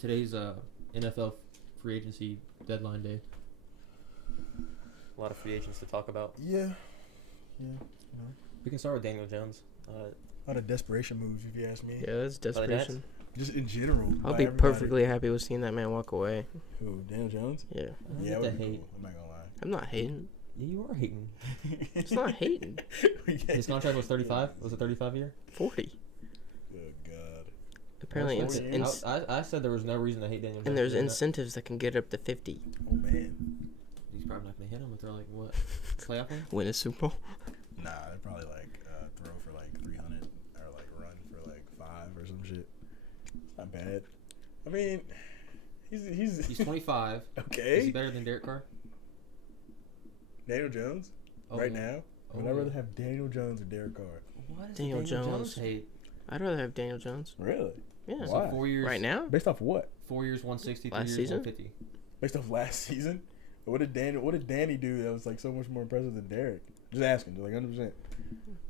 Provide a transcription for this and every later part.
Today's NFL free agency deadline day. A lot of free agents to talk about. Yeah. We can start with Daniel Jones. A lot of desperation moves, if you ask me. Yeah, that's desperation. Just in general. I'll by be everybody. perfectly happy with seeing that man walk away. Who, Daniel Jones? Yeah. Yeah, Get would that be hate. cool. I'm not gonna lie. I'm not hating. You are hating. It's not hating. His contract was 35. Was it 35 a year? 40. Good God. Apparently, That's 40 years. I said there was no reason to hate Daniel Jones. and there's doing incentives that can get up to 50. Oh man. that. He's probably not going to hit him if they're like, what? Playoff win? Win a Super Bowl. Nah, they'd probably like throw for like 300 or like run for like 5 or some shit. It's not bad. I mean, he's 25. okay. Is he better than Derek Carr? Daniel Jones right now. Would I rather have Daniel Jones or Derek Carr? What is Daniel Jones. hate? I'd rather have Daniel Jones. Really? Yeah. So Why? 4 years. Right now? Based off of what? 4 years, 160. 3 Last years, season? 150. Based off last season? What did Danny do that was like so much more impressive than Derek? Just asking, like 100%.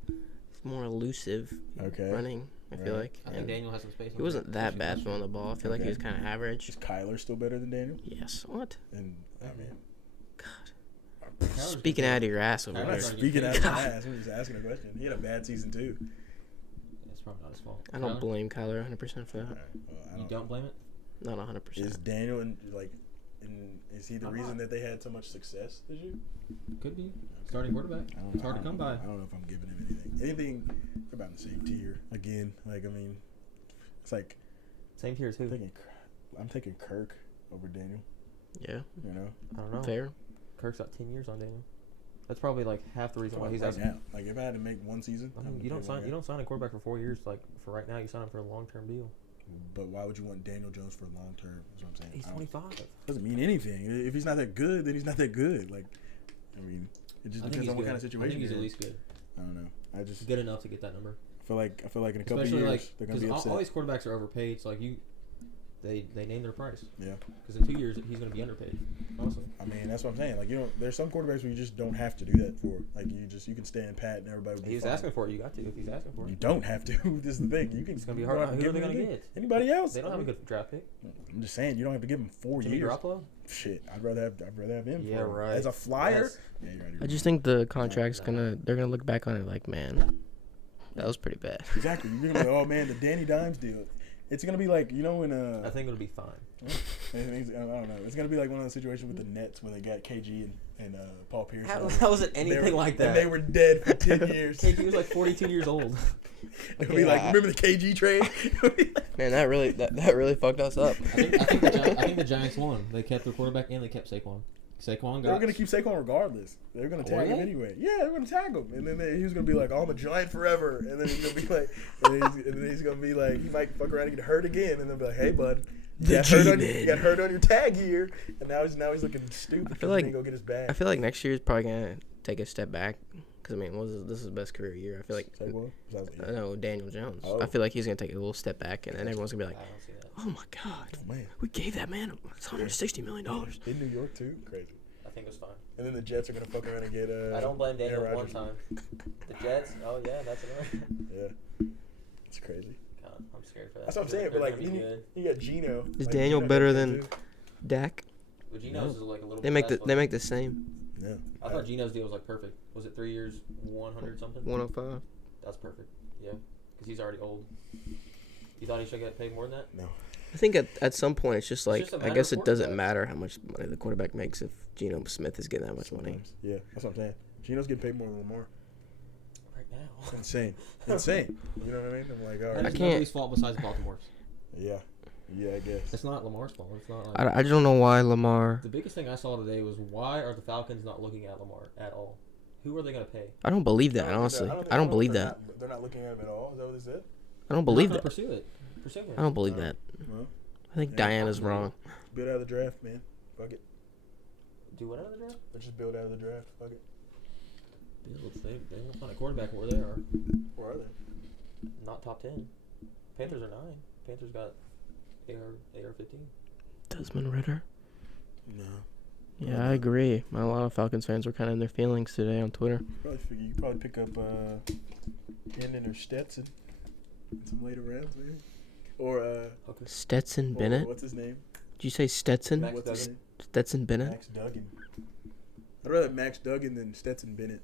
It's more elusive Okay. running, I feel Right. like. I think And Daniel has some space. he wasn't that bad throwing the ball. I feel like he was kind of average. Is Kyler still better than Daniel? Yes. What? And I mean, Speaking out of your ass over Kyler's I'm there. not trying to speaking get out of paid. my ass. I'm just asking a question. He had a bad season too. It's probably not his fault. I don't Kyler? blame Kyler 100% for that. Alright, well, You don't blame it? Not 100%. Is Daniel and is he the I'm reason not. that they had so much success this year? Could be. Starting quarterback. I don't It's know. hard to I don't come by. know. I don't know if I'm giving him anything. Anything they're about in the same tier again. Like I mean, it's like Same tier too. I'm taking Kirk over Daniel. Yeah. You know, I don't know. Fair. Kirk's got 10 years on Daniel. That's probably like half the reason why he's right asking. now. Like if I had to make one season, I mean, you don't sign a quarterback for 4 years. Like for right now, you sign him for a long-term deal. But why would you want Daniel Jones for long term? That's what I'm saying. He's I don't- 25. Doesn't mean anything. If he's not that good, then he's not that good. Like, I mean, it just I think depends he's on what good. kind of situation. I think he's you're at in. least good. I don't know. I just Good enough to get that number. feel like in a couple of Especially years like they're gonna because be upset. all these quarterbacks are overpaid. So like they name their price. Yeah. Because in 2 years he's going to be underpaid. Also, I mean, that's what I'm saying. Like, there's some quarterbacks where you just don't have to do that for. Like, you can stand pat and everybody will be he was fine. asking for it. You got to if he's asking for You it. don't have to. This is the thing. You can. It's going to be you hard. don't have to Who are they give going to him get? anybody else? They don't have a good draft pick. I'm just saying you don't have to give him 4 Jimmy years. Garoppolo? Shit, I'd rather have him. Yeah, for right. As a flyer. Yes. Yeah, you're right. I just think the contract's they're gonna look back on it like, man, that was pretty bad. Exactly. You're gonna be like, oh man, the Danny Dimes deal. It's gonna be like when I think it'll be fine. I don't know. It's gonna be like one of those situations with the Nets when they got KG and Paul Pierce. How was it anything like that? And they were dead for 10 years. KG was like 42 years old. It'll be like, remember the KG trade? Man, that really fucked us up. I think the Giants won. They kept their quarterback and they kept Saquon. Saquon They got. were gonna keep Saquon regardless. They were gonna tag him anyway. Yeah, they were gonna tag him, and then he was gonna be like, "Oh, I'm a Giant forever," and then he's gonna be like, and then he's gonna be like, he might fuck around and get hurt again, and then be like, "Hey, bud, you got hurt on your tag year," and now he's looking stupid. I feel because like he didn't go get his bag. I feel like next year is probably gonna take a step back because I mean, this is his best career year. I feel like Saquon? I know Daniel Jones. Oh. I feel like he's gonna take a little step back, and then everyone's gonna be like, I don't see that. "Oh my God, Oh man, we gave that man $160 million." in New York too, crazy. I think it was fine. And then the Jets are gonna fuck around and get. I don't blame Daniel Aaron one Rodgers. time. The Jets? Oh yeah, that's another. Yeah, it's crazy. God, I'm scared for that. That's what I'm saying. But They're like, gonna be you good. got Geno. Is Like, Daniel Geno better got than too. Dak? Well, Geno's is like a little. They bit make the same Yeah. I thought Geno's deal was like perfect. Was it 3 years, 100 something? 105. That's perfect. Yeah, because he's already old. You thought he should get paid more than that? No. I think at some point it's just like just a I matter guess of it doesn't quarterbacks. matter how much money the quarterback makes if Geno Smith is getting that much money. Sometimes. Yeah, that's what I'm saying. Geno's getting paid more than Lamar. Right now. It's insane. Insane. You know what I mean? I'm like, all right. That's can't- nobody's fault besides Baltimore's. Yeah. Yeah, I guess. It's not Lamar's fault. It's not like. I don't know why Lamar. The biggest thing I saw today was why are the Falcons not looking at Lamar at all? Who are they going to pay? I don't believe that, honestly. I don't believe that. They're not looking at him at all. Is that what they said? I don't They're believe not that. gonna Pursue it. Pursue it. I don't believe that. Well, I think Yeah. Diana's wrong. build out of the draft, man. Fuck it. Do what out of the draft? Let's just build out of the draft. Fuck it. Bills. They won't find a quarterback where they are. Where are they? Not top 10. Panthers are 9. Panthers got AR 15. Desmond Ritter. No. Yeah, I agree. A lot of Falcons fans were kind of in their feelings today on Twitter. Probably figure you could probably pick up Hendon or Stetson in some later rounds, maybe. or Stetson or Bennett. what's his name? Did you say Stetson? Max What's his Duggan. name? Stetson Bennett. Max Duggan. I'd rather have Max Duggan than Stetson Bennett.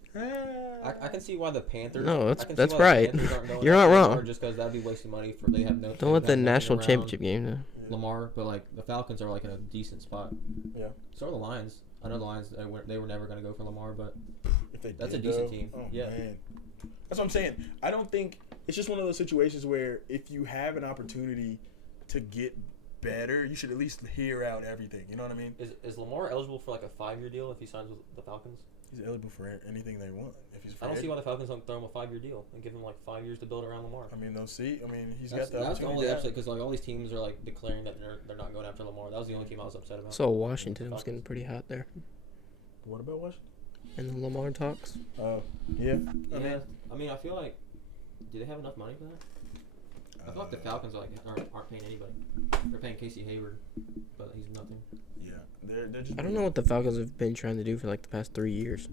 I can see why the Panthers. No, I can see that's why the right. Panthers aren't going You're not after wrong. Lamar just because that'd be wasting money for they have no. Don't let they the have nothing national around championship game. No. Lamar, but like the Falcons are like in a decent spot. Yeah. So are the Lions. I know the Lions. They were never going to go for Lamar, but If they that's did, a decent though, team. Oh, Yeah. Man. That's what I'm saying. I don't think it's just one of those situations where if you have an opportunity to get better, you should at least hear out everything. You know what I mean? Is Lamar eligible for like a 5-year deal if he signs with the Falcons? He's eligible for anything they want. If he's I don't see why the Falcons don't throw him a 5-year deal and give him like 5 years to build around Lamar. I mean, they'll see. I mean, he's That's got the the opportunity. only to- upset because like all these teams are like declaring that they're not going after Lamar. That was the only team I was upset about. So Washington was getting pretty hot there What about Washington? in the Lamar talks. Oh, yeah. Yeah, I mean, I feel like do they have enough money for that? I feel like the Falcons aren't paying anybody. They're paying Casey Hayward, but he's nothing. Yeah, they're just. I don't know what the Falcons have been trying to do for like the past 3 years.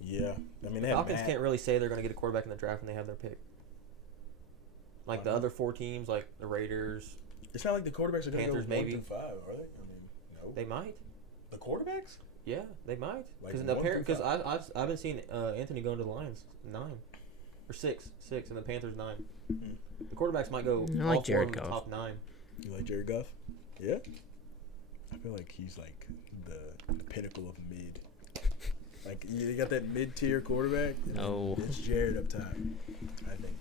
Yeah, I mean, The they Falcons Matt. can't really say they're going to get a quarterback in the draft when they have their pick. Like the other 4 teams, like the Raiders, It's not like the quarterbacks are going to go Panthers, 1 maybe. through 5, are they? I mean, no. they might. The quarterbacks? Yeah, they might. Like Because 1 through 5? I've been seeing Anthony going to the Lions 9 or 6, and the Panthers 9. Hmm. The quarterbacks might go I all like 4 Jared of them in the Goff. top 9. You like Jared Goff? Yeah. I feel like he's like the pinnacle of mid. Like you got that mid-tier quarterback. and No. then it's Jared up top. I think.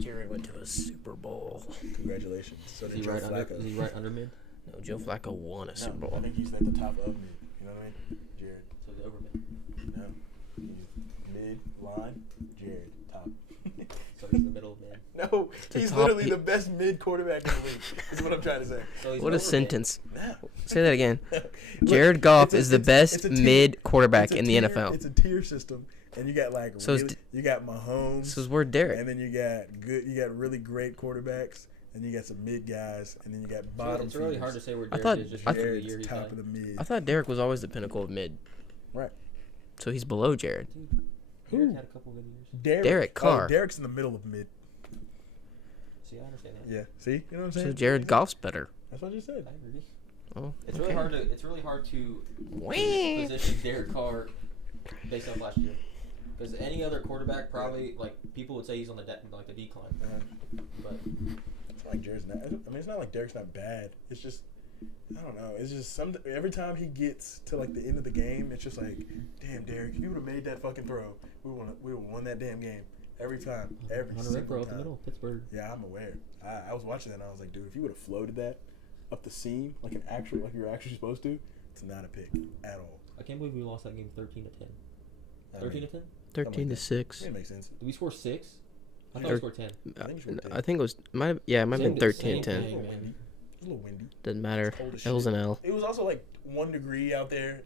Jared went to a Super Bowl. Congratulations. So Is did he Joe right under? Flacco. Is he right under mid? No, Joe Flacco won a Super No, Bowl. I think he's at the top of mid. You know what I mean? Jared. So he's over mid. No. He's mid line. Jared top. So he's in the middle of mid. No, The he's top literally he- the best mid quarterback in the league. Is what I'm trying to say. So he's What a over sentence. No. Say that again. Look, Jared Goff it's a- is the it's- best it's a tier- mid quarterback it's a in the tier- NFL. It's a tier system, and you got like So is really, you got Mahomes, So is where Derek. and then you got really great quarterbacks, and you got some mid guys, and then you got mid. bottom. It's really hard to say where I Derek thought- is just I because of the Jared's year he's top had. of the mid. I thought Derek was always the pinnacle of mid. Right. So he's below Jared. Derek Who? had a couple good years. Derek Carr. Oh, Derek's in the middle of mid. See, I understand that. Yeah. See, you know what I'm saying? So Jared Goff's better. That's what you said. I agree. Oh, It's okay. really hard to Wah. position Derek Carr based off last year. Because any other quarterback probably like people would say he's on the the decline. Uh-huh. But It's not like Jared's not. I mean, it's not like Derek's not bad. It's just, I don't know. It's just every time he gets to like the end of the game, it's just like, damn, Derek, if you would have made that fucking throw, we would have won that damn game. Every time, every Hunter single Renfrow up the time. middle, Pittsburgh. Yeah, I'm aware. I was watching that and I was like, dude, if you would have floated that up the seam like you're actually supposed to, it's not a pick at all. I can't believe we lost that game 13-10. I 13 mean, to 10? 13 to 6. It makes sense. Did we score 6? I thought Thir- we scored 10. I think you scored 10. I think it was it might have been Same 13 thing. 10. It was a little windy. It was a little windy. Doesn't matter. It's cold as L's shit. and L. It was also like 1 degree out there.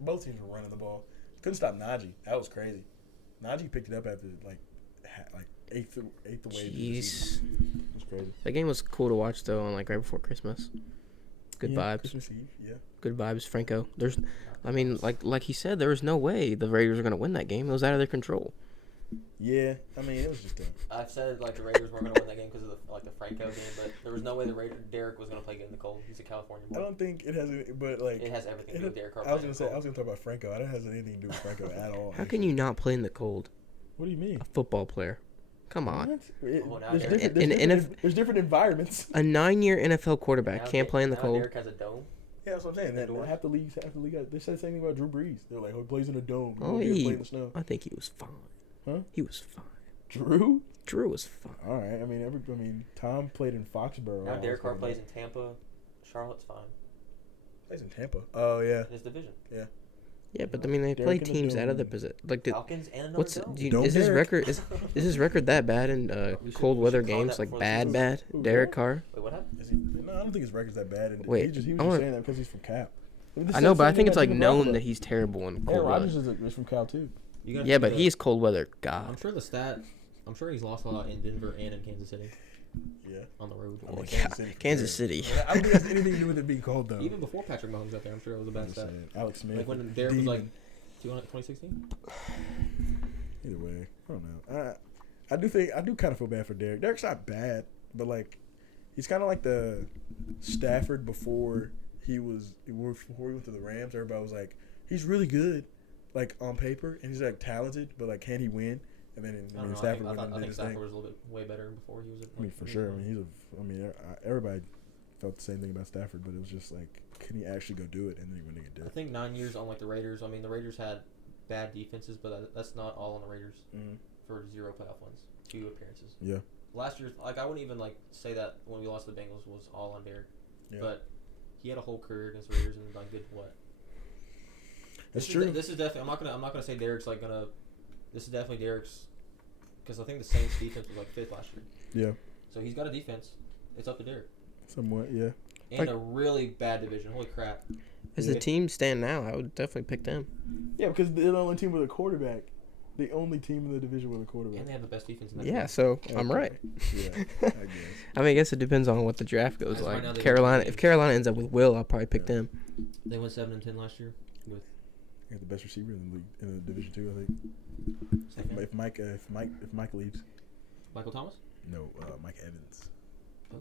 Both teams were running the ball. Couldn't stop Najee. That was crazy. Najee picked it up after like eighth away. through the season. Jeez. It was crazy. That game was cool to watch though, on like right before Christmas. Good Yeah, vibes. Christmas Eve. Yeah. Good vibes, Franco. I mean, like he said, there was no way the Raiders were gonna win that game. It was out of their control. Yeah. I mean, it was just a. I've said like the Raiders weren't going to win that game because of the Franco game, but there was no way Derek was going to play good in the cold. He's a California I boy. don't think it has any, but like. It has everything to do with Derek Carr. I was playing gonna in the say talk about Franco. I don't have anything to do with Franco at all. How can you not play in the cold? What do you mean? A football player. Come on. What? Oh, now There's Derek- there's different environments. A 9-year NFL quarterback Now can't play in the now cold. Derek has a dome. Yeah, that's what I'm saying. They Indoors? half the leagues. They said the same thing about Drew Brees. They're like, oh, he plays in a dome. He Oh, won't be able to he- play in the snow. I think he was fine. Huh? He was fine. Drew? Drew was fine. All right. I mean, Tom played in Foxborough. Now I Derek was Carr plays thinking in Tampa. Charlotte's fine. Plays in Tampa. Oh yeah. In his division. Yeah, but I mean they Derek play in the teams out of the dome. position. Like, Falcons and another what's dome. Dome is his Derek? record? Is his record that bad in We should- cold we weather should call games? that Like before the bad, season. bad. Who, Derek Derek? Carr. Wait, what happened? Is he? No, I don't think his record's that bad. And Wait, he was I just wanna- saying that because he's from Cal. I mean, I know, but I same think it's thing like about known Garoppolo. that he's terrible in Aaron cold weather. Rodgers is from Cal too. You gotta Yeah, think but the- he's cold weather I'm god. sure the stat. I'm sure he's lost a lot in Denver and in Kansas City Yeah. on the road. I mean, Well, yeah, Kansas City. I don't think it has anything to do with it being cold though. Even before Patrick Mahomes got there, I'm sure it was a bad I'm stat. saying, Alex Smith. Like when Derek was like 2016. Either way, I don't know. I do kind of feel bad for Derek. Derek's not bad. but like, he's kind of like the Stafford before he went to the Rams. Everybody was like, he's really good, like on paper, and he's like talented, but like, can he win? And then Stafford went and did his thing. I think Stafford was a little bit way better before he was. For sure. Everybody felt the same thing about Stafford, but it was just like, can he actually go do it? And then he went and did it. I think 9 years on like the Raiders. I mean, the Raiders had bad defenses, but that's not all on the Raiders. For 0 playoff wins, 2 appearances. Yeah. Last year, like I wouldn't even like say that when we lost to the Bengals was all on Derek. Yeah. But he had a whole career against the Raiders and like did what? That's true. This is definitely. I'm not gonna say Derek's like gonna. This is definitely Derek's, because I think the Saints defense was like 5th last year. Yeah. So he's got a defense. It's up to Derek. Somewhat, yeah. And a really bad division. Holy crap. As the team stand now, I would definitely pick them. Yeah, because they're the only team with a quarterback. The only team in the division with a quarterback. And they have the best defense in that division. So I'm right. Yeah, I guess. I guess it depends on what the draft goes like. Right, Carolina, if Carolina ends up with Will, I'll probably pick them. They went 7-10 last year with. They got the best receiver in the league, in the division too, I think. If Mike leaves. Michael Thomas? No, Mike Evans. Oh.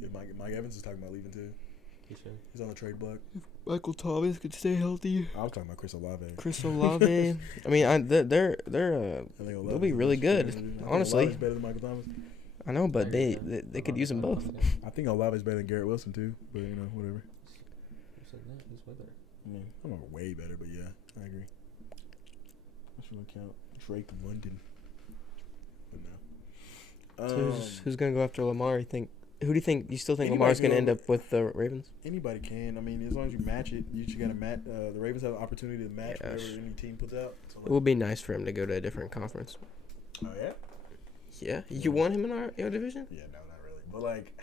Yeah, Mike Evans is talking about leaving too. He's on the trade block. Michael Thomas could stay healthy. I was talking about Chris Olave. Chris Olave. I mean, they'll be really good. Honestly, Olave's better than Michael Thomas. I know, but they could use them both. I think Olave's better than Garrett Wilson too, but whatever. He's way better. I mean, I'm not way better, but yeah, I agree. I should count Drake London. But no. So who's gonna go after Lamar? Who do you think? You still think Lamar's going to end up with the Ravens? Anybody can. I mean, as long as you match it, you got to match. The Ravens have the opportunity to match whatever any team puts out. So it would be nice for him to go to a different conference. Oh, yeah? Yeah? You want him in our division? Yeah, no, not really. But, like,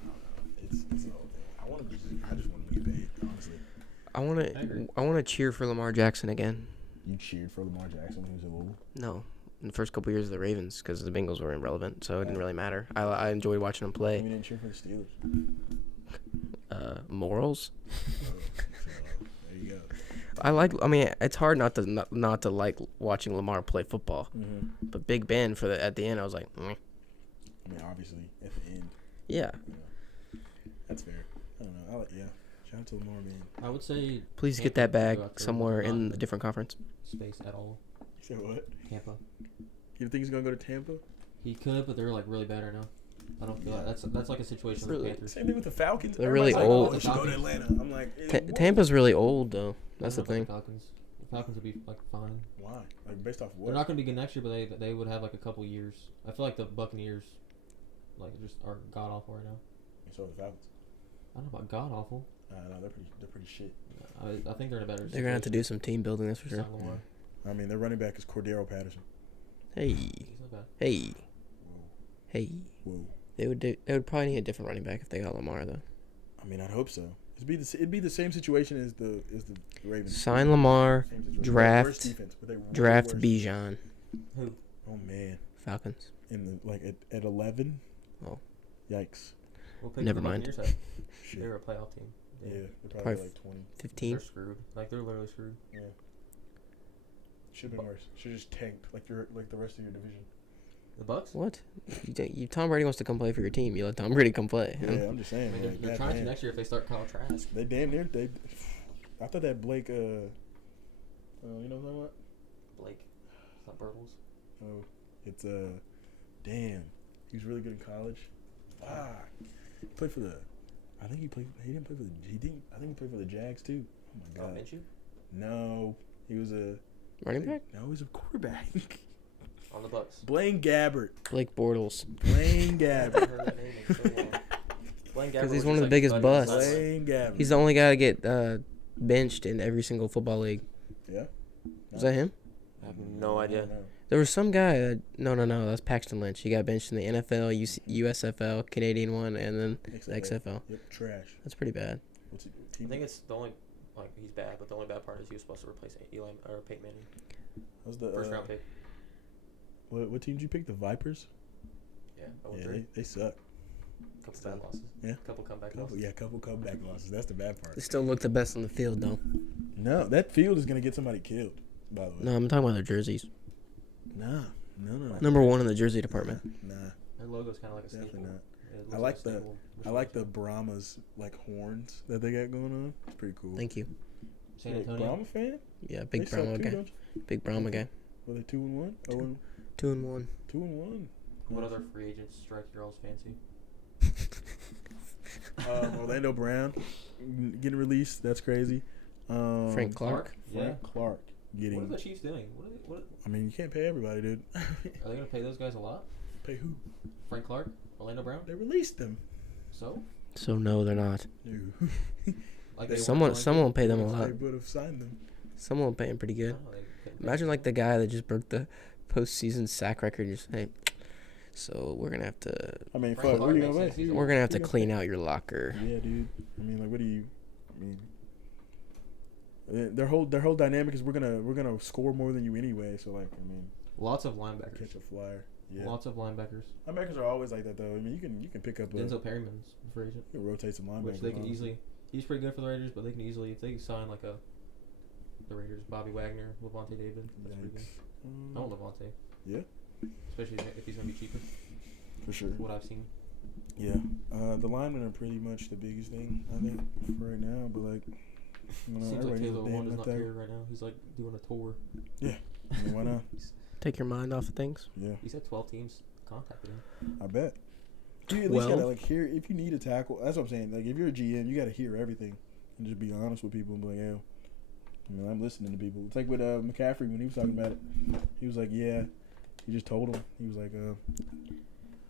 I don't know. It's the whole thing. I just want him to get paid, honestly. I want to cheer for Lamar Jackson again. You cheered for Lamar Jackson when he was at Louisville? No. In the first couple of years of the Ravens, because the Bengals were irrelevant, so it didn't really matter. I enjoyed watching them play. You didn't cheer for the Steelers? Morals. There you go. I mean, it's hard not to like watching Lamar play football. Mm-hmm. But Big Ben at the end, I was like, I mean, obviously at the end. Yeah. That's fair. I don't know. Shout out to Lamar, man. I would say. Please get that bag somewhere in a different conference. Space at all. Say what? Tampa. You think he's gonna go to Tampa? He could, but they're like really bad right now. I don't feel like that's like a situation with the Panthers. Same thing with the Falcons. They're really old. They should go to Atlanta. I'm like, Tampa's really old though. That's the thing. The Falcons would be like fine. Why? Like based off of what? They're not gonna be good next year, but they would have like a couple years. I feel like the Buccaneers, like just are god awful right now. So are the Falcons. I don't know about god awful. No, they're pretty shit. I think they're in a better. They're gonna have to do some team building. That's for sure. Yeah. I mean, their running back is Cordero Patterson. Hey. He's not bad. Hey. Whoa. Hey. Whoa. They would probably need a different running back if they got Lamar though. I mean, I'd hope so. It'd be the same situation as the Ravens. Sign Lamar, draft Who? Bijan. Oh man. Falcons. In the at 11. Oh. Yikes. Never mind. They were a playoff team. Yeah, they're probably like 20. 15. They're screwed. Like they're literally screwed. Yeah. Should have been worse. Should have just tanked like the rest of your division. The Bucks? What? Tom Brady wants to come play for your team. You let Tom Brady come play. Yeah, I'm just saying. I mean, they're trying to next year if they start Kyle Trask. They damn near. I thought that Blake. You know what I'm talking about? Blake. It's not Burbles. Oh, it's damn. He was really good in college. Fuck. He played for the. I think he played. He didn't play for the. He didn't. I think he played for the Jags too. Oh my god. Minshew? No, he was a running back. No, he was a quarterback. On the Bucks. Blaine Gabbert. Blake Bortles. Blaine Gabbert. Because he's one of the biggest busts. Blaine Gabbert. He's the only guy to get benched in every single football league. Yeah. Was that him? I have no idea. There was some guy. No. That's Paxton Lynch. He got benched in the NFL, USFL, Canadian one, and then the XFL. Yep, trash. That's pretty bad. What's it? I think it's the only he's bad, but the only bad part is he was supposed to replace Peyton Manning. How's the first round pick? What team did you pick? The Vipers? Yeah. They suck. Couple bad losses. Yeah. Couple comeback losses. Yeah, couple comeback losses. That's the bad part. They still look the best on the field, though. No, that field is gonna get somebody killed. By the way. No, I'm talking about their jerseys. No. Number one in the jersey department. Nah. Their logo's kind of like a definitely staple. not. It looks I like stable I like the Brahmas like horns that they got going on. It's pretty cool. Thank you. San You're a Antonio. Brahma fan? Yeah, big They suck Brahma too, guy. don't you? Big Brahma guy. Were they 2-1? 0-1? 2-1. 2-1. What other free agents strike your all's fancy? Orlando Brown getting released. That's crazy. Frank Clark. Yeah. Clark getting. What are the Chiefs doing? What I mean, you can't pay everybody, dude. are they gonna pay those guys a lot? Pay who? Frank Clark, Orlando Brown. They released them. So So no, they're not. No. like They- they weren't Someone going to? will pay them a lot. They would have signed them. Someone will pay him pretty good. Oh, they couldn't pay Imagine them. like the guy that just broke the postseason sack record. Just hey, so we're gonna have to I mean, Frank fuck. What Clark are you makes gonna sense. pay? He's we're gonna have to Who you clean out your locker. Yeah, dude. I mean, like, what do you? I mean, their whole dynamic is we're gonna score more than you anyway. So like, I mean, Lots of linebackers. catch a flyer. Yeah. Lots of linebackers. Linebackers are always like that though. I mean, you can pick up a. Denzel Perryman's a free agent, You can rotate some linebackers. which they can honestly. easily. He's pretty good for the Raiders, but they can easily if they sign like the Raiders, Bobby Wagner, Levante David. That's pretty good. Yikes. I want Levante. Yeah. Especially if he's gonna be cheaper. For sure. What I've seen. Yeah. The linemen are pretty much the biggest thing I think for right now. But like, you know, Seems like everybody needs Taylor a damn Warren does left not tackle. care right now. He's like doing a tour. I mean, why not? Take your mind off of things. Yeah. He said 12 teams contacted him. I bet. You at least Well- gotta like hear if you need a tackle. That's what I'm saying. Like if you're a GM, you gotta hear everything and just be honest with people and be like, "Yo, I mean, I'm listening to people." It's like with McCaffrey when he was talking about it. He was like, "Yeah." He just told him. He was like,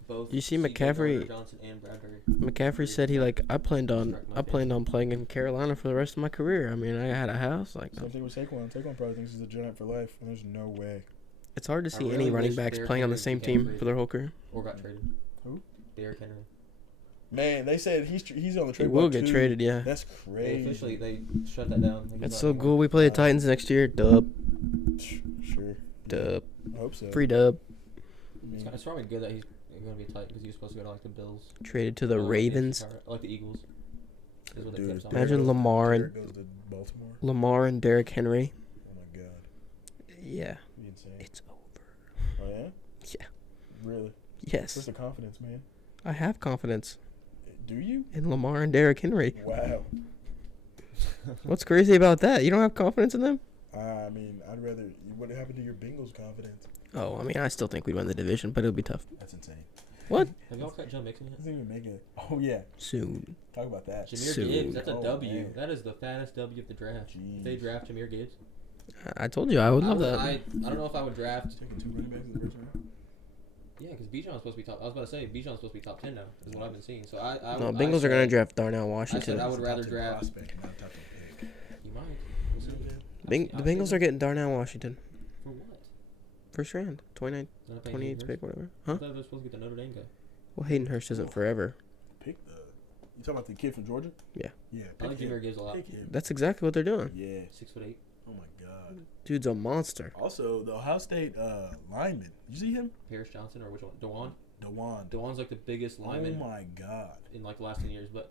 Both. You see CJ McCaffrey- Gardner-Johnson and Bradbury. McCaffrey said he like I planned on playing in Carolina for the rest of my career. I mean, I had a house. Like Same thing with Saquon. Saquon probably thinks he's a giant for life, and there's no way. it's hard to I see really any running wish backs Derrick playing on the Henry same became team free for their whole career. Or got traded. Who? Derrick Henry. Man, they said he's on the He trade will block get too. traded, yeah. That's They crazy. officially they shut that down. Like, he's That's not so anymore. cool. We play the Titans next year. Dub, Sure. dub, I hope so. free dub. I mean, It's probably good that he's going to be tight because he was supposed to go to like the Bills. Traded to the Or, like, Ravens. Like the Eagles. Is what they dude, kept if saying. Imagine Derrick Lamar Derrick goes to Baltimore. Lamar and Derrick Henry. Oh my god, Yeah, that'd be insane. it's over. Oh yeah. Yeah. Really? Where's Yes, the confidence, man? I have confidence Do you? in Lamar and Derrick Henry. Wow. What's crazy about that? You don't have confidence in them? I mean, I'd rather. What happened to your Bengals' confidence? Oh, I mean, I still think we'd win the division, but it'll be tough. That's insane. What? Have y'all cut Joe Mixon yet? Doesn't even make it. Oh yeah. Soon. Talk about that. Jameer Soon. Gibbs, that's a Oh, W. man. That is the fattest W of the draft. If they Jeez. draft Jameer Gibbs. I told you I would love that. I don't know if I would draft. Taking 2 running backs in the first round. Yeah, because Bijan's supposed to be top. I was about to say Bijan's supposed to be top 10 now. Is what I've been seeing. So I No, I Bengals are said- going to draft Darnell I Washington. said I would He's a rather top 10 draft. prospect, not top 10 pick. You might. We'll see. The Bengals are getting Darnell Washington. For what? First round. 29th, They're not paying Hayden 28th Hurst? pick, whatever. I Huh? thought they were supposed to get the Notre Dame guy. Well, Hayden Hurst isn't forever. Pick the. You talking about the kid from Georgia? Yeah. Yeah. I like Pick Jameer him. Gibbs a lot. Pick him. That's exactly what they're doing. Yeah. 6'8". Oh my god. Dude's a monster. Also, the Ohio State lineman. You see him? Paris Johnson or which one? Dewan. Dewan. Dewan's like the biggest lineman Oh my god. in like the last 10 years. But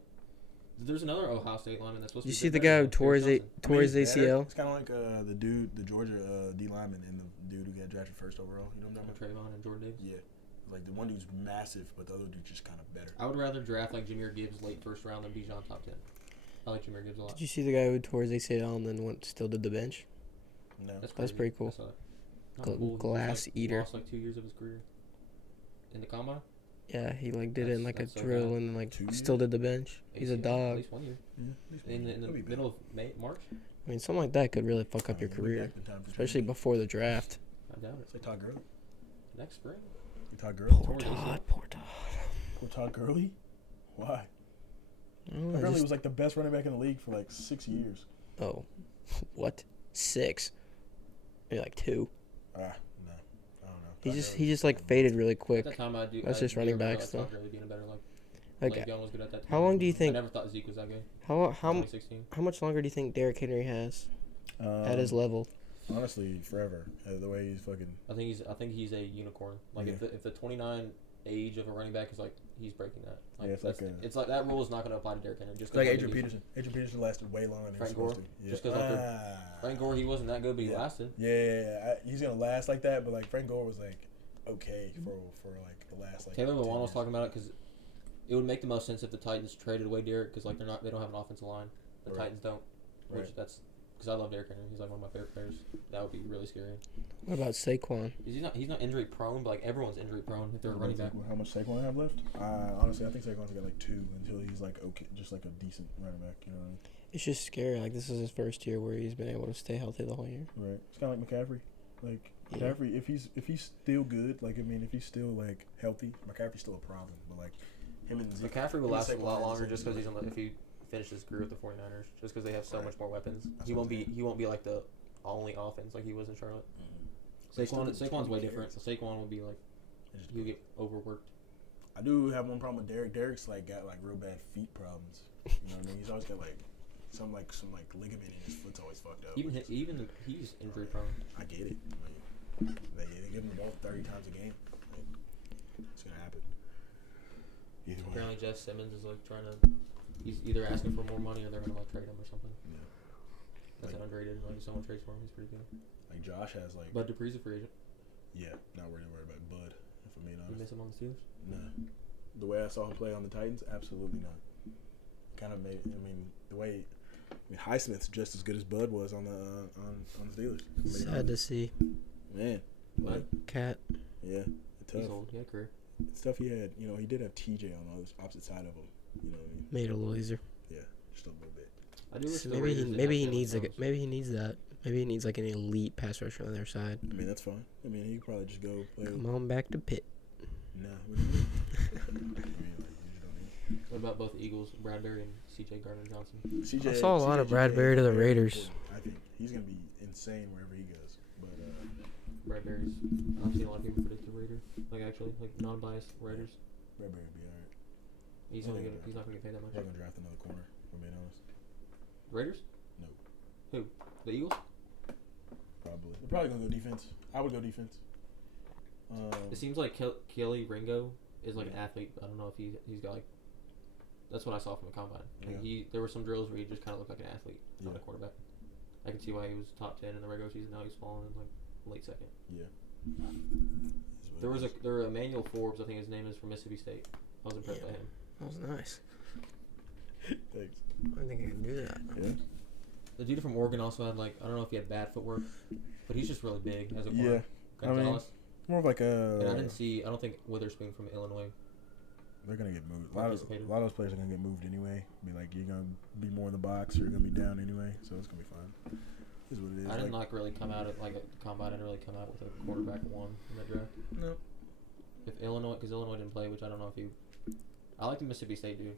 there's another Ohio State lineman that's supposed You to be see good the better guy who than tore Paris his Johnson. tore his He's better. ACL? It's kind of like the Georgia D lineman and the dude who got drafted first overall. You know what I'm talking about? Trayvon and Jordan Davis. Yeah. Like the one dude's massive, but the other dude's just kind of better. I would rather draft like Jameer Gibbs late first round than Bijan top 10. I like Jameer Gibbs a lot. Did you see the guy who tore his ACL and then still did the bench? No. That's That's crazy. pretty cool. I saw that. Not Gl- cool. He was, glass like, eater. Lost like 2 years of his career in the combine. Yeah, he like did it in like a That's so drill bad. and like 2 still years? did the bench. He's a ACL, At dog. least 1 year. Yeah, at least In the He'll be back. middle of March. I mean, something like that could really fuck up your He'll be career, back in time for especially training. before the draft. I doubt it. It's like Todd Gurley. Next spring. You Todd Gurley. Poor Todd. Poor Todd. Poor Todd Gurley. Why? I don't know, Todd Gurley just- was like the best running back in the league for like 6 years. Oh, what? 6? Maybe like 2. No, I don't know. He Todd just Gurley- he just like faded really At quick. that time, I do. That's I just do running remember, backs, like, though. Todd Gurley being a better like. Like, Lane Gunn was good at that time. how long do you I think? never thought Zeke was that good. How 2016. much longer do you think Derrick Henry has at his level? Honestly, forever. The way he's fucking. I think he's a unicorn. Like Yeah. if the 29 age of a running back is like he's breaking that. Like Yeah, it's that's, like a- it's like that rule is not going to apply to Derrick Henry. Just It's like 'cause Adrian he's- Peterson. Adrian Peterson lasted way longer than he was Frank supposed Gore? to. Yeah. Just 'cause, like, Frank Gore, he wasn't that good, but he Yeah. lasted. Yeah, he's gonna last like that, but like Frank Gore was like okay for like the last like. Taylor 10 Lewan was years. talking about it because It would make the most sense if the Titans traded away Derek because like they don't have an offensive line. The Titans don't, which that's because I love Derek Henry. He's like one of my favorite players. That would be really scary. What about Saquon? He's not injury prone, but like everyone's injury prone if they're a running back. How much Saquon have left? Honestly, I think Saquon's got like 2 until he's like okay, just like a decent running back. You know what I mean? It's just scary. Like this is his first year where he's been able to stay healthy the whole year. Right. It's kind of like McCaffrey. Like McCaffrey, if he's still good, like I mean, if he's still like healthy, McCaffrey's still a problem. But like him and McCaffrey will last a lot longer just because if he finishes his career with the 49ers, just because they have so much more weapons. He won't be like the only offense like he was in Charlotte. Saquon's way different. So Saquon will be like he'll get overworked. I do have one problem with Derek. Derek's like got like real bad feet problems. You know what I mean? He's always got like some ligament in his foot's always fucked up. Even he's injury prone. I get it. Like, they give him the ball 30 times a game. Like, it's gonna happen. Either way. Apparently Jeff Simmons is like he's either asking for more money or they're gonna like trade him or something. Yeah. That's like, underrated. Like if someone trades for him, he's pretty good. Like Josh has like. Bud Dupree's a free agent. Yeah, not really worried about Bud. If I'm being honest. You miss him on the Steelers? Nah. The way I saw him play on the Titans, absolutely not. Kind of made. I mean, the way. Highsmith's just as good as Bud was on the Steelers. Sad to see. Man. What? Cat. Yeah. Tough. He's old. He had a career. Stuff he had. You know, he did have TJ on the opposite side of him. You know what I mean? Made it a little easier. Yeah, just a little bit. I do wish So maybe he needs that. Maybe he needs like an elite pass rusher on their side. I mean, that's fine. I mean, he could probably just go play. Come on back to Pitt. Nah, what do you mean? I mean, like, you just don't need. What about both Eagles, Bradbury and C.J. Gardner-Johnson? I saw a lot of Bradbury to the Raiders. I think he's gonna be insane wherever he goes. But Bradbury's. I've seen a lot of people predict the Raiders. Like actually, like non-biased Raiders. Bradbury will be alright. He's not gonna get paid that much. They're gonna draft another corner. If I'm being honest. Raiders? No. Who? The Eagles? Probably. They're probably gonna go defense. I would go defense. It seems like Kelly Ringo is like an athlete. I don't know if he's got like. That's what I saw from the combine. Like there were some drills where he just kind of looked like an athlete, not a quarterback. I can see why he was top 10 in the regular season. Now he's falling in like late second. Yeah. There were Emmanuel Forbes. I think his name is from Mississippi State. I was impressed by him. That was nice. Thanks. I think I can do that. Yeah. The dude from Oregon also had like I don't know if he had bad footwork, but he's just really big as a corner. Yeah. I mean, more of like a. And I don't think Witherspoon from Illinois. They're gonna get moved. A lot of those players are gonna get moved anyway. Be like you're gonna be more in the box, or you're gonna be down anyway. So it's gonna be fine. Is what it is. I didn't really come out at like a combine. I didn't really come out with a quarterback one in that draft. No. If Illinois, because Illinois didn't play, which I don't know if you. I like the Mississippi State dude.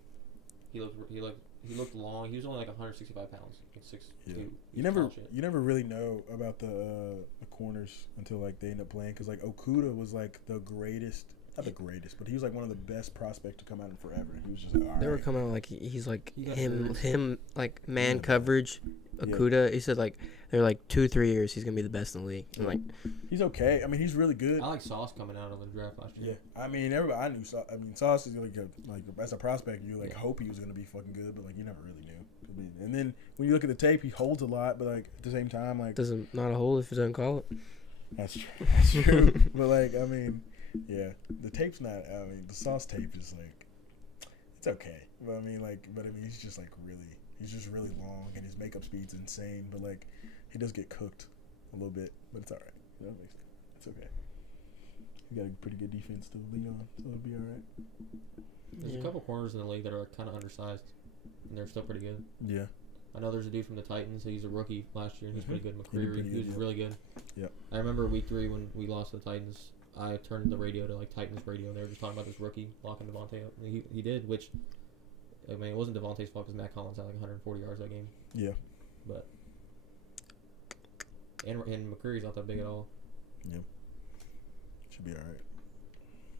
He looked long. He was only like 165 pounds, like 6'2". Yeah. You never really know about the corners until like they end up playing, because like Okuda was like the greatest. Not the greatest, but he was like one of the best prospects to come out in forever. He was just like, all right. They were coming out like he's like him like man coverage. Okuda, he said like they're like 2-3 years he's gonna be the best in the league. And like he's okay. I mean, he's really good. I like Sauce coming out of the draft last year. Yeah, I mean I knew Sauce. I mean Sauce is like as a prospect, you like hope he was gonna be fucking good, but like you never really knew. And then when you look at the tape, he holds a lot, but like at the same time, like not a hole if it doesn't call it. That's true. That's true. But like I mean. Yeah, the tape's not. I mean, the Sauce tape is like, it's okay. But I mean, he's just like he's just really long, and his makeup speed's insane. But like, he does get cooked a little bit, but it's all right. You know, it's okay. He got a pretty good defense to lean on, so it'll be all right. There's a couple corners in the league that are kind of undersized, and they're still pretty good. Yeah. I know there's a dude from the Titans. He's a rookie last year, and he's pretty good. McCreary, he was really good. Yep. I remember week 3 when we lost to the Titans. I turned the radio to like Titans radio, and they were just talking about this rookie locking Devontae up. He did, which I mean it wasn't Devontae's fault because Matt Collins had like 140 yards that game. Yeah. But and McCreary's not that big at all. Yeah. Should be all right.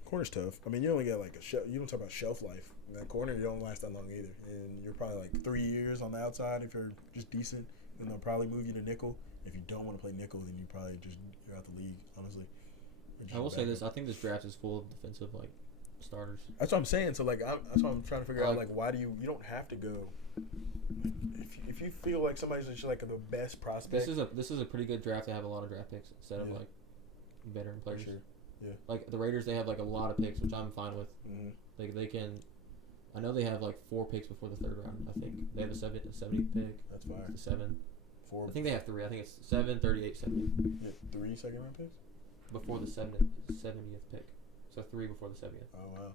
Corner's tough. I mean, you only get like you don't talk about shelf life. In that corner, you don't last that long either, and you're probably like 3 years on the outside if you're just decent. Then they'll probably move you to nickel. If you don't want to play nickel, then you're out the league, honestly. I will say this: I think this draft is full of defensive like starters. That's what I'm saying. So like, that's what I'm trying to figure out. Like, why do you don't have to go? If you feel like somebody's just like the best prospect. This is a pretty good draft to have a lot of draft picks instead of like veteran players. Sure. Yeah. Like the Raiders, they have like a lot of picks, which I'm fine with. Mm-hmm. Like they can, I know they have like 4 picks before the 3rd round. I think they have a 70th pick. That's fire. The 7. 4. I think they have 3. I think it's 7, 38, 70. You have 3 second-round picks Before the 70th pick. So 3 before the 70th. Oh wow.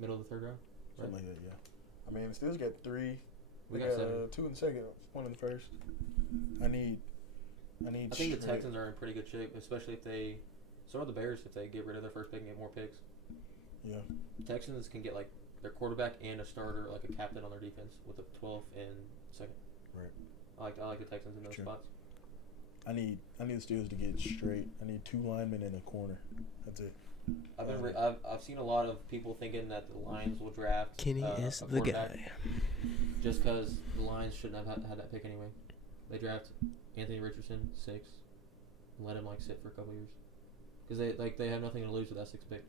Middle of the 3rd round. Something like that. Yeah. I mean, the Steelers got 3. We got 7. 2 in the second, 1 in the first. I think the Texans are in pretty good shape, especially if they. So are the Bears if they get rid of their first pick and get more picks. Yeah. The Texans can get like their quarterback and a starter, like a captain on their defense with the 12th and 2nd. Right. I like the Texans in those spots. I need the Steelers to get straight. I need 2 linemen and a corner. That's it. I've seen a lot of people thinking that the Lions will draft Kenny is a the guy. just because the Lions shouldn't have had that pick anyway. They draft Anthony Richardson 6, and let him like sit for a couple years because they have nothing to lose with that 6th pick.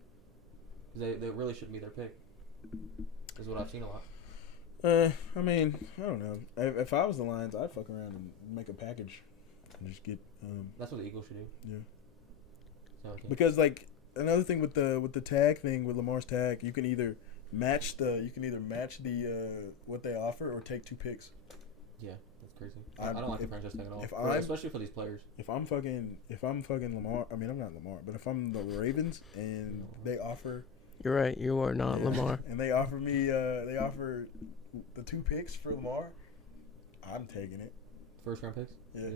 Because they really shouldn't be their pick. Is what I've seen a lot. I mean, I don't know. If I was the Lions, I'd fuck around and make a package and just get. That's what the Eagles should do. Yeah. So, okay. Because like another thing with the tag thing with Lamar's tag, you can either match the what they offer or take 2 picks. Yeah, that's crazy. I don't like the franchise tag at all. Especially for these players. If I'm fucking Lamar, I mean I'm not Lamar, but if I'm the Ravens and they offer. You're right. You are not Lamar. And they offer me the 2 picks for Lamar. I'm taking it. 1st round picks. Yeah.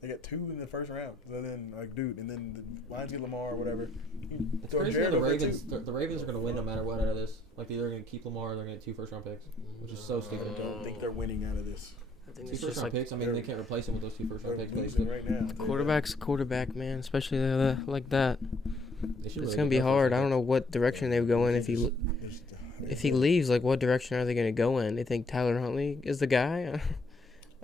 They got 2 in the 1st round. So then, like, dude, and then the Lions get Lamar or whatever. It's crazy that the Ravens. The Ravens are going to win no matter what out of this. Like, they're either going to keep Lamar or they're going to get 2 1st round picks, which is so stupid. I don't think they're winning out of this. I think 2 it's 1st just round like picks. I mean, they can't replace him with those 2 1st round picks. Losing right now. Quarterback's quarterback, man. Especially like that. It's really gonna be hard. I don't know what direction they would go in if he leaves. Like, what direction are they gonna go in? They think Tyler Huntley is the guy.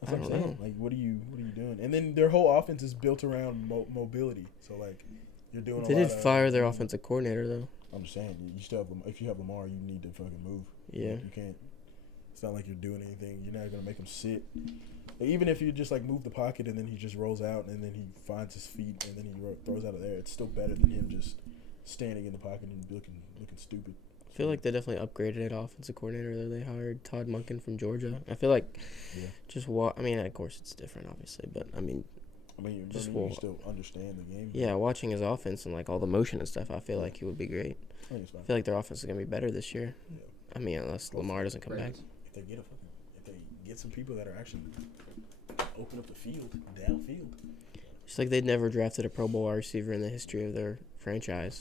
I don't know. Like, what are you doing? And then their whole offense is built around mobility. So like, you're doing. They did fire their offensive coordinator though. I'm just saying, you still have if you have Lamar, you need to fucking move. Yeah. Like, you can't. It's not like you're doing anything. You're not gonna make him sit. Like, even if you just like move the pocket and then he just rolls out and then he finds his feet and then he throws out of there, it's still better than him just standing in the pocket and looking stupid. I feel like they definitely upgraded it offensive coordinator though. They hired Todd Monken from Georgia. I feel like I mean, of course it's different obviously, but I mean you still understand the game. Yeah, watching his offense and like all the motion and stuff, I feel like he would be great. I feel like their offense is gonna be better this year. Yeah. I mean, unless Lamar doesn't come back. If they get some people that are actually open up the field, downfield. Just like they'd never drafted a Pro Bowl wide receiver in the history of their franchise.